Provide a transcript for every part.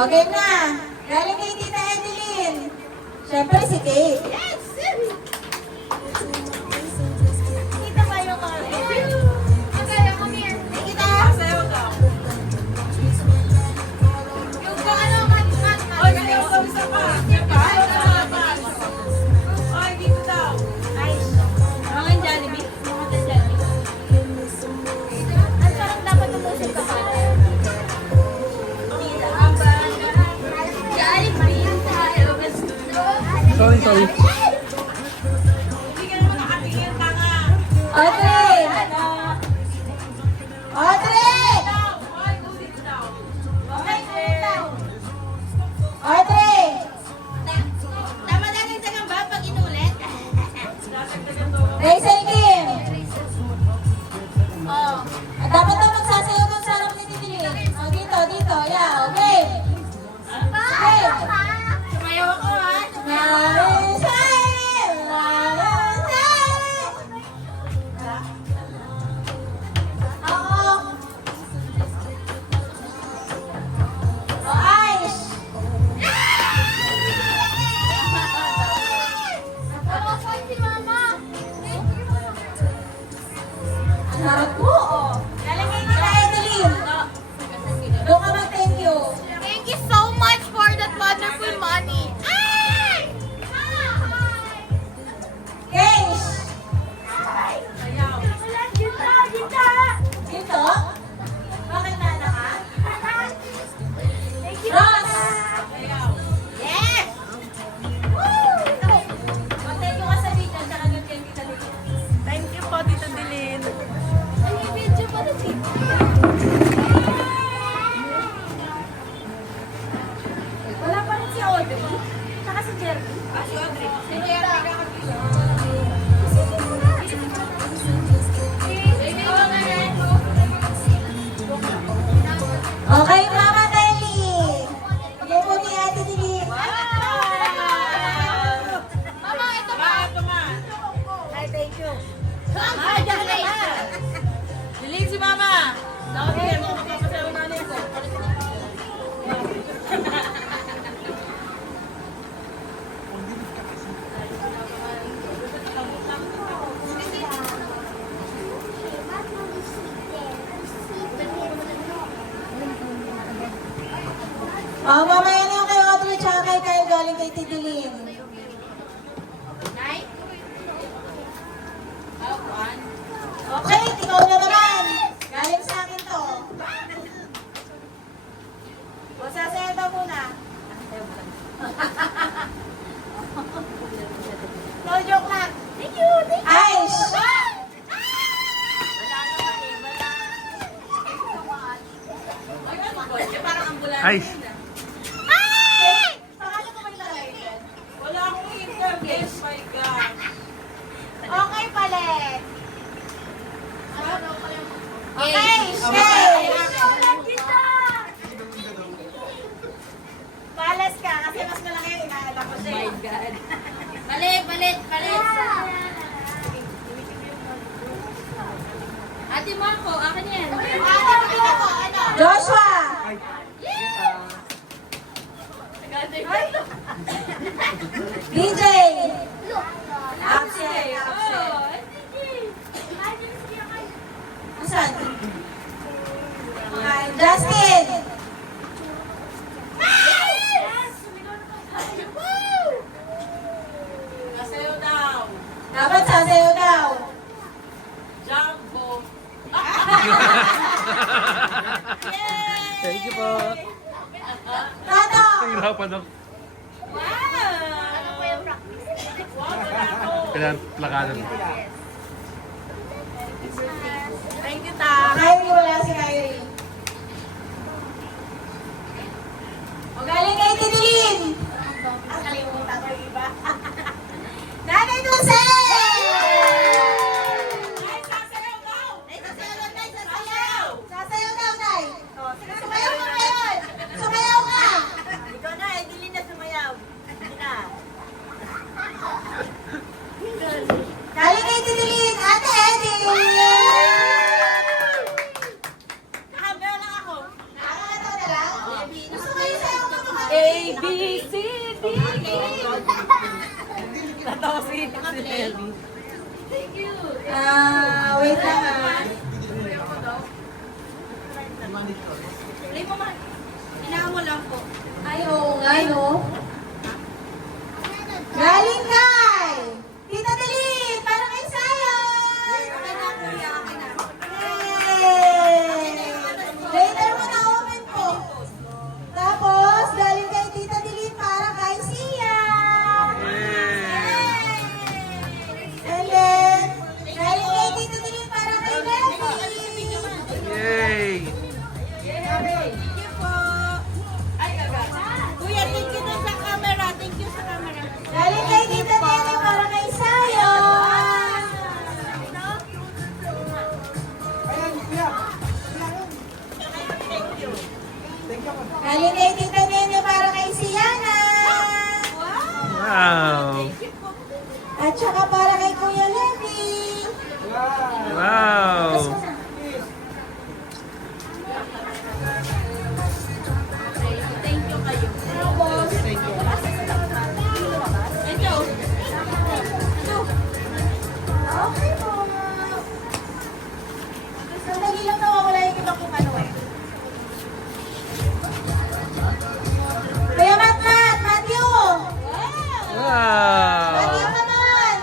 Okay na. Galing kay Tita Edeline. Siyempre si Kate. Yes! Kita ba yung mga? Okay, come here. Kita. Sayaw daw. Yung ba ano, mat. Oy, sayaw daw isa pa. Diba? Isa pa. Oy, dito daw. Ay, mga Jollibee. Mga Jollibee. Ang sarap dapat tumusok ka pa. Sorry. Hindi ka naman nakatingin, tanga. Audrey! Audrey! Daw. Oy, ulit daw. Audrey! Tama natin sa gamba pag inulit. Dadagdagan to. Rachel Kim! Oh. Dapat na magsasayaw doon sa harap ni Titiling. O, dito. Yeah, okay. Okay. Sumayaw ako ha. Marisael! Marisael! Oo. O, Aish! Wala ko si Mama. Ang harap mo, o. Galing kay Tita Edeline. Doon ka mag-thank you. Thank you so much for that wonderful money. Ay! Keish! Sayaw. Gita! Dito? Bakit nana ka? Thank you. Ross! Sayaw. Yes! Mag-thank you ka sa video, tsaka nag-thank you ka dito. Thank you po, Tito Dilin. Ay, video pa na dito. Wala pa rin si Audrey. Tsaka si Jerry. Si Audrey. Si Jerry. Okay, Mama Telly. Bigay po ni Ate Dili. Mama, ito Ma, ito ma. Ay, thank you. Congratulations! Diling si Mama. Nakapigay mo magpapasayaw na nanay ko. Mamaya na yung kay Audrey tsaka kay Kyle galing kay Tidilin. Nay? Okay, ikaw na naman. Galing sa akin to. O, sasayaw daw muna. No joke lang. Thank you! Thank you! Aish! Parang ambulance. Ay! Pangalan ko may lalagay dyan. Wala akong internet. My God. Okay, palit. Okay, Yay! Shay! Kita! Palas ka kasi mas malaki yung inaalala ko siya. Palit! Ate Marco, akin yan. Joshua! DJ! Absent. Asan? Okay, Justin! Sasayaw daw. Dapat sasayaw daw. Jumbo. Thank you po. Tato! Hirapan ako. Ano po yung practice? Kailangan plakadan mo. Thank you, Ta. Kyrie, wala si Kyrie. O galing kay Tidilin. Ang kalimutan ko yung iba. Nanay Dulce! Ay, sasayaw daw. Sasayaw daw, Nay. O, sige, sumayaw ka ngayon. Sumayaw ka. Ikaw na, Edeline na sumayaw. Hindi na. Galing kay Tidilin, Ate Eddie. A, B, C, D, E. Natawa si Nelly. Wait lang ah. Play mo man. Kailangan mo lang po. Ay, oo nga, no? Galing kay Tita Delin, para kay Sayon! Okay na, kuya. Okay na. Yay! Later mo na open po. Tapos, galing kay Tita Delin, para kay Sian! And then, galing kay Tita Delin, para kay Levi! Yay! Thank you po. Ay, aga. Kuya, thank you dun sa camera. Thank you sa camera. Galing kay Tita Nene, para kay Sayon! Galing kay Tita Nene, para kay Siana! Wow! At saka para kay Kuya Levi! Wow! Thank you kayo. Tapos, Ito. okay po. Sandali lang nawawala yung iba kung ano eh. Kuya Matthew! Wow! Matthew naman!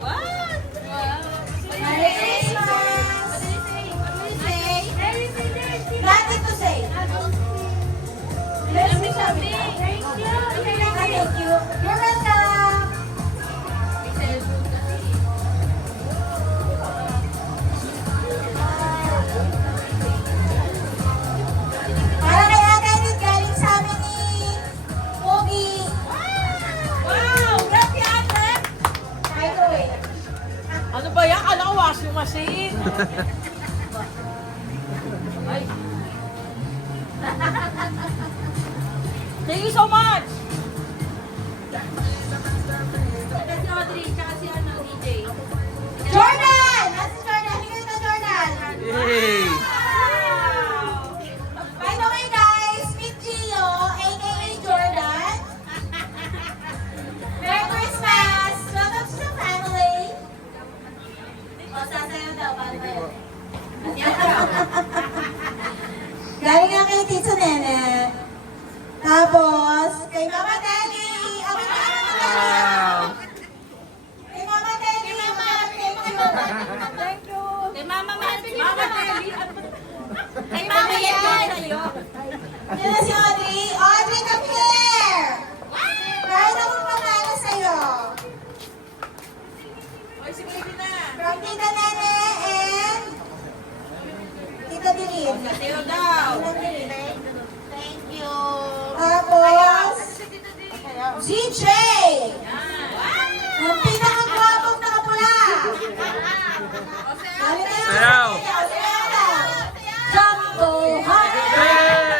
What? Merry Christmas! Nothing to say. Let's be happy. Thank you. Thank you. You're welcome. Para kay Ate Edith, galing sa amin ni Pogi. Wow! Grabe, ate! Microwave. Ano ba yan? Kala ko washing machine. Ay. Thank you so much! Ate si Audrey, tsaka si ano, DJ. Jordan! Nasa Jordan. Bigay na Jordan. Yay! By the way guys, meet Gio, aka Jordan. Merry Christmas! Welcome to the family. O, sasayaw daw, paano ba yun? Galing nga kay Tito Nene. Tapos, kay Mama Telly. Ako na Wow! Kay Mama Telly. Thank you. Thank you. Kay Mama Melody. Mama Melody. Kay Mama Yan sa'yo. Yan na si Audrey. Audrey, come here! Kahit akong pamana sa'yo. Oy, si baby na. From Tita Nene and Tita Dilin. Sa'yo daw. Thank you. Tapos, GJ! Ang pinakagwapong nakapula. Sayaw! Jumbo High! Yay!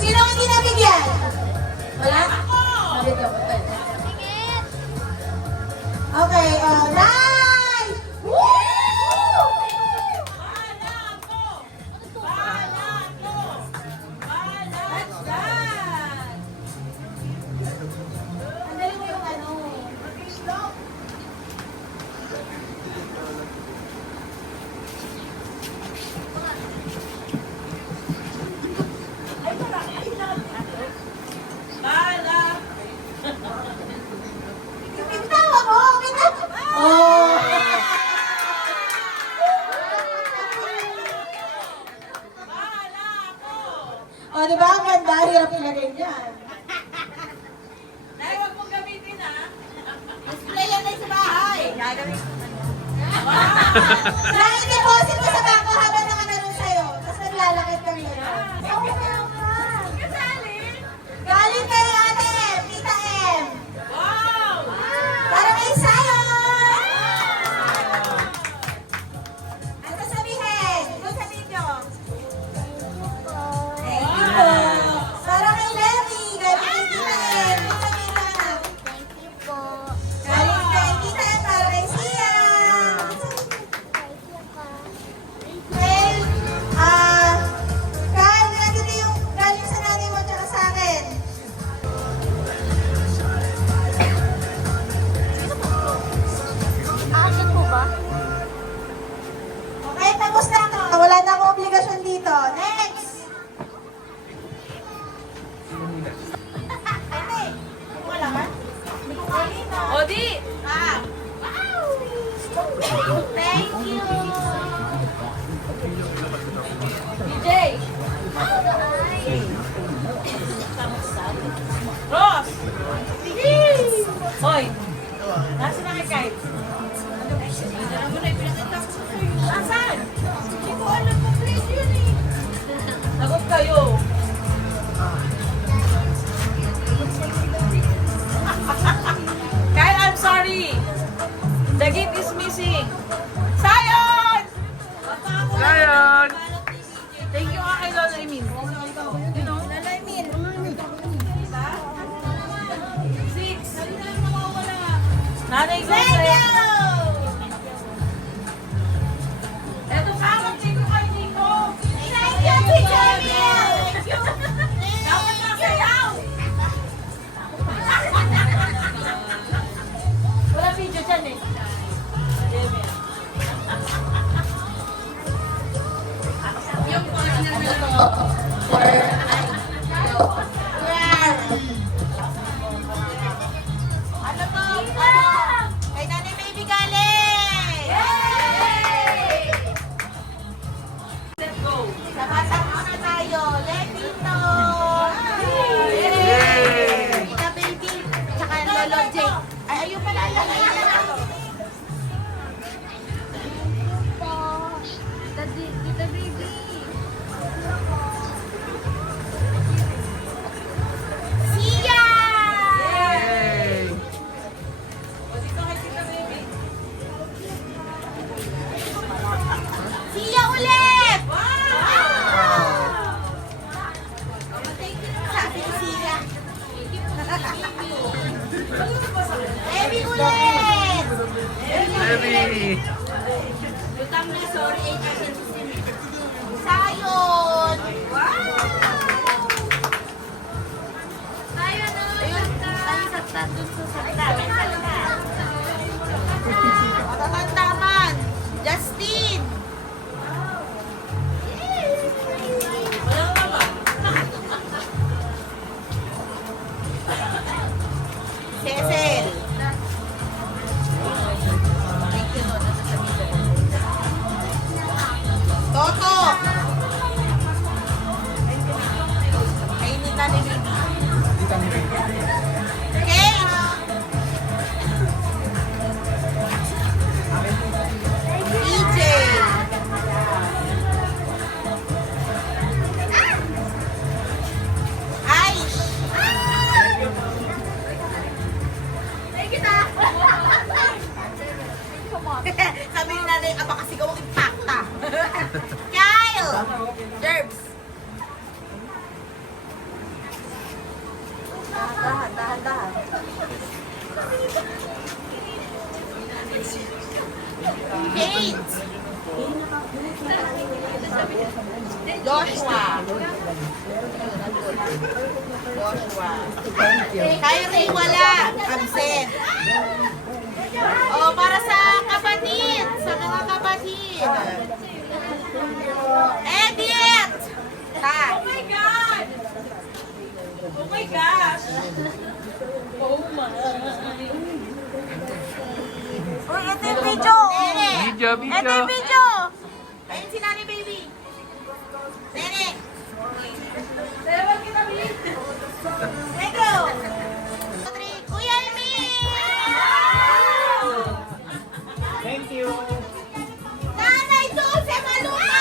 Sino ang hindi nabigyan? Wala? Nabigyan ko. Okay, nice! Woo! Ang galing mo yung ano. Bala. Bitawa mo! Oh! Bala ako. O, di ba? Ang ganda. Hirap ilagay niyan. Dahil huwag mong gamitin, ha? Display yan tayo sa bahay. Na-deposit mo sa bangko habang nakaganon sa'yo. Tapos naglalakit kami yun. Oo, meron ka. Kasali. Galing kay Ate M, Tita M. Wow! Para kay Sayon! Ang sasabihin, doon sa video. kay Lola Emin. You know? Lola Emil. 6. Nanay ko Thank you! Eto ka, mag-take ko kay Nico. Thank you, Teacher Emil! Dapat na sayaw. Wala video dyan eh. Ano to? Ano? Kay Nanay Baby galing! Let's go. Sa bata muna tayo. Letito! Yay! Tita Baby, tsaka Lolo Jake. Ay, ayun pala. Tita baby. Siya! Yay! O, dito kay Tita Baby. Siya ulit! Wow! Sabi ni Siya. Baby ulit! Baby! Lutang na, sorry. Sayon! Tayo na. Tayo sa tatun sa salita. Matatanda man! Justin! Walang naman. Cecil! Toto! Kainin na ni Baby. Kate! EJ! Aish! Sabi ni nanay, aba kasi gawang impacta. Kyle! Jerbs! Dahan. Kate! Joshua! Kyrie, wala. Absent. Oh, para sa kapatid. Sa mga kapatid. Edith! Ta. Oh my God! Oh my gosh! Uy, ito yung video. Nene. Video, Ito video! yung video. Ayun si Nani Baby. Nene. Tewag kita, Mi. Nego. Kuya Emil. Thank you. Nanay Dulce Maluma.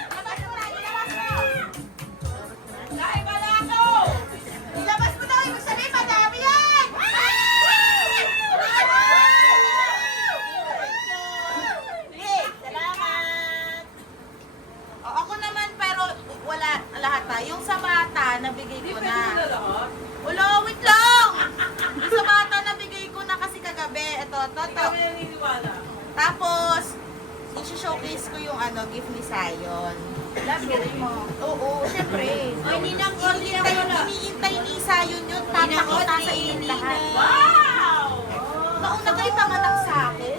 Ilabas mo na, ilabas mo. Dahil wala ako! Ilabas mo daw, ibig sabihin, madami yan. Hey, salamat. O, ako naman, pero wala lahat na. Yung sa bata, nabigay Hindi ko pwede na na. lahat. Wala, wait lang. Yung sa bata, nabigay ko na kasi kagabi. Ito, Hindi toto. kami naniniwala. Tapos, i-showcase ko yung gift ni Sayon. Love mo. Oo, syempre. Ay, ninang ko, ninang ko na. Iniintay ni Sayon yun. Tatakita sa inyo lahat. Wow! Nauna kayo panganak sa akin.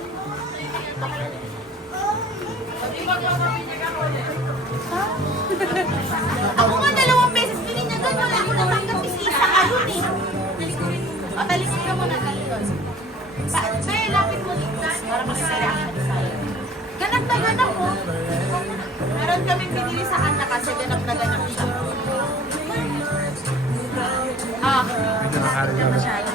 Hindi magpapamilya ka ulit. Ako nga 2 beses bininyagan. Wala ko natanggap isa ayun eh. O, talikod ka muna. Talikod. Bay, lapit mo dito. Para masasaya ka ni Sayon. Ganap na ganap po. Meron kaming binili sa kanya kasi ganap na ganap siya. Ah, Nakakarga na. masyado.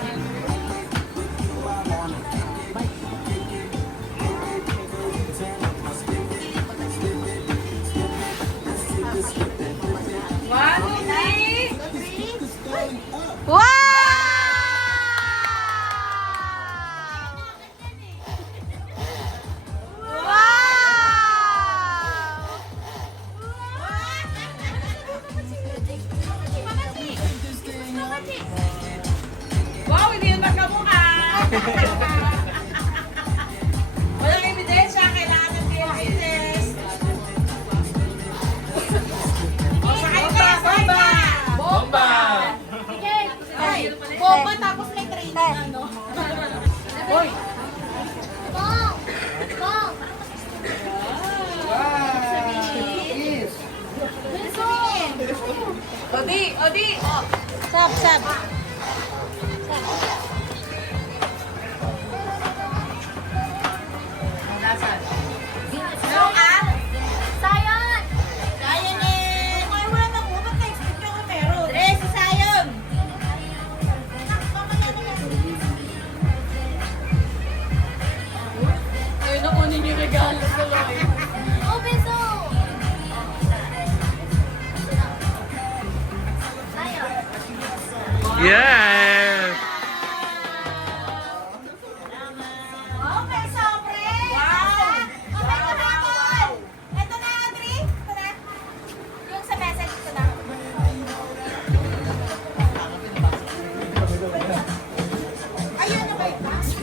One, two, three. Wow! Wow! Walang ebidensya, kailangan ng witness. O, sakay ka, bomba! Bomba! Ay, bomba tapos may training ano. Hoy! Odi, Odi! Sab, sab. Ano ka? Sayon! Sayon eh! Ay, wala nang umat na expect ko meron. Tres, si Sayon! Ayun na kunin yung regalo ko, Loy. Oh, beso! Yes! Okay, sobre! Wow! Okay, kahapon! Ito na, Audrey! Ito na. Yung sa message ko na. Ayun na ba yun?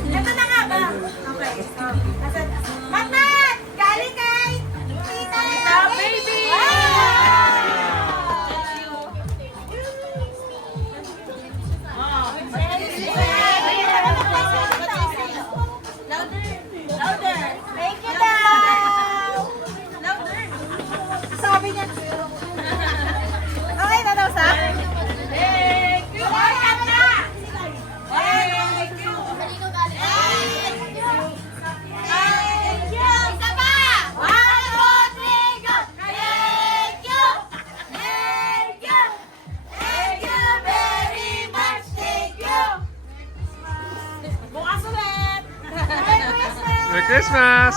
Ito na nga ba? Okay. Asan? Matmat! Galing kay Tita! Tita, baby! Louder! Thank you daw! Louder! Sabi niya. Okay na daw sa? Thank you! Ay, kanta! Thank you! Thank you! Isa pa! 1, 2, 3, go! Thank you! Thank you! Thank you very much! Thank you! Bukas ulit! Merry Christmas! Merry Christmas!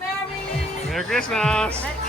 Merry! Merry Christmas!